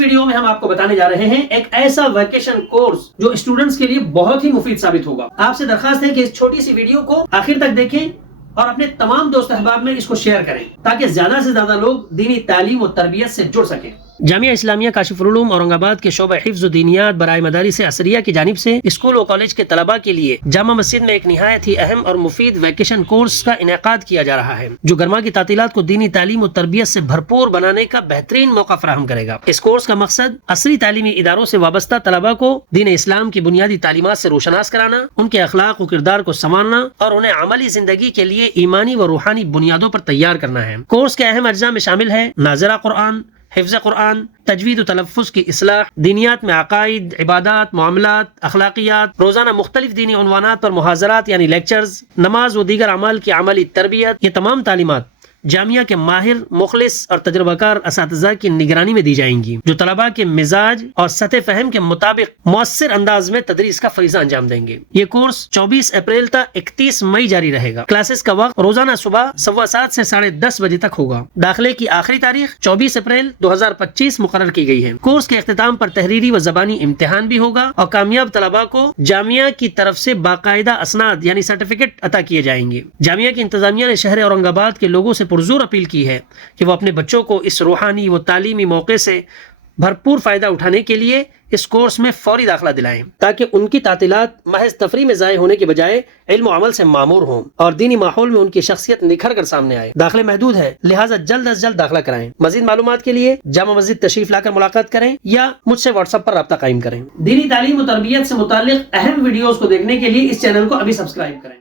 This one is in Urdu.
ویڈیو میں ہم آپ کو بتانے جا رہے ہیں ایک ایسا ویکیشن کورس جو اسٹوڈنٹس کے لیے بہت ہی مفید ثابت ہوگا. آپ سے درخواست ہے کہ اس چھوٹی سی ویڈیو کو آخر تک دیکھیں اور اپنے تمام دوست احباب میں اس کو شیئر کریں تاکہ زیادہ سے زیادہ لوگ دینی تعلیم و تربیت سے جڑ سکیں. جامعہ اسلامیہ کاشف العلوم اورنگ آباد کے شعبہ حفظ و دینیات برائے مدارس عصریہ کی جانب سے اسکول و کالج کے طلباء کے لیے جامع مسجد میں ایک نہایت ہی اہم اور مفید ویکیشن کورس کا انعقاد کیا جا رہا ہے جو گرما کی تعطیلات کو دینی تعلیم و تربیت سے بھرپور بنانے کا بہترین موقع فراہم کرے گا. اس کورس کا مقصد عصری تعلیمی اداروں سے وابستہ طلباء کو دین اسلام کی بنیادی تعلیمات سے روشناس کرانا، ان کے اخلاق و کردار کو سنوارنا اور انہیں عملی زندگی کے لیے ایمانی و روحانی بنیادوں پر تیار کرنا ہے. کورس کے اہم اجزاء میں شامل ہے ناظرہ قرآن، حفظ قرآن، تجوید و تلفظ کی اصلاح، دینیات میں عقائد، عبادات، معاملات، اخلاقیات، روزانہ مختلف دینی عنوانات پر محاضرات یعنی لیکچرز، نماز و دیگر اعمال کی عملی تربیت. یہ تمام تعلیمات جامعہ کے ماہر، مخلص اور تجربہ کار اساتذہ کی نگرانی میں دی جائیں گی جو طلباء کے مزاج اور سطح فہم کے مطابق مؤثر انداز میں تدریس کا فریضہ انجام دیں گے. یہ کورس 24 اپریل تا 31 مئی جاری رہے گا. کلاسز کا وقت روزانہ صبح 7:15 سے 10:30 بجے تک ہوگا. داخلے کی آخری تاریخ 24 اپریل 2025 مقرر کی گئی ہے. کورس کے اختتام پر تحریری و زبانی امتحان بھی ہوگا اور کامیاب طلباء کو جامعہ کی طرف سے باقاعدہ اسناد یعنی سرٹیفکیٹ عطا کیے جائیں گے. جامعہ کی انتظامیہ نے شہر اورنگ آباد کے لوگوں سے پرزور اپیل کی ہے کہ وہ اپنے بچوں کو اس روحانی و تعلیمی موقع سے بھرپور فائدہ اٹھانے کے لیے اس کورس میں فوری داخلہ دلائیں تاکہ ان کی تعطیلات محض تفریح میں ضائع ہونے کے بجائے علم و عمل سے معمور ہوں اور دینی ماحول میں ان کی شخصیت نکھر کر سامنے آئے. داخلے محدود ہے لہٰذا جلد از جلد داخلہ کرائیں. مزید معلومات کے لیے جامع مسجد تشریف لا کر ملاقات کریں یا مجھ سے واٹس ایپ پر رابطہ قائم کریں. دینی تعلیم و تربیت سے متعلق اہم ویڈیوز کو دیکھنے کے لیے اس چینل کو ابھی سبسکرائب کریں.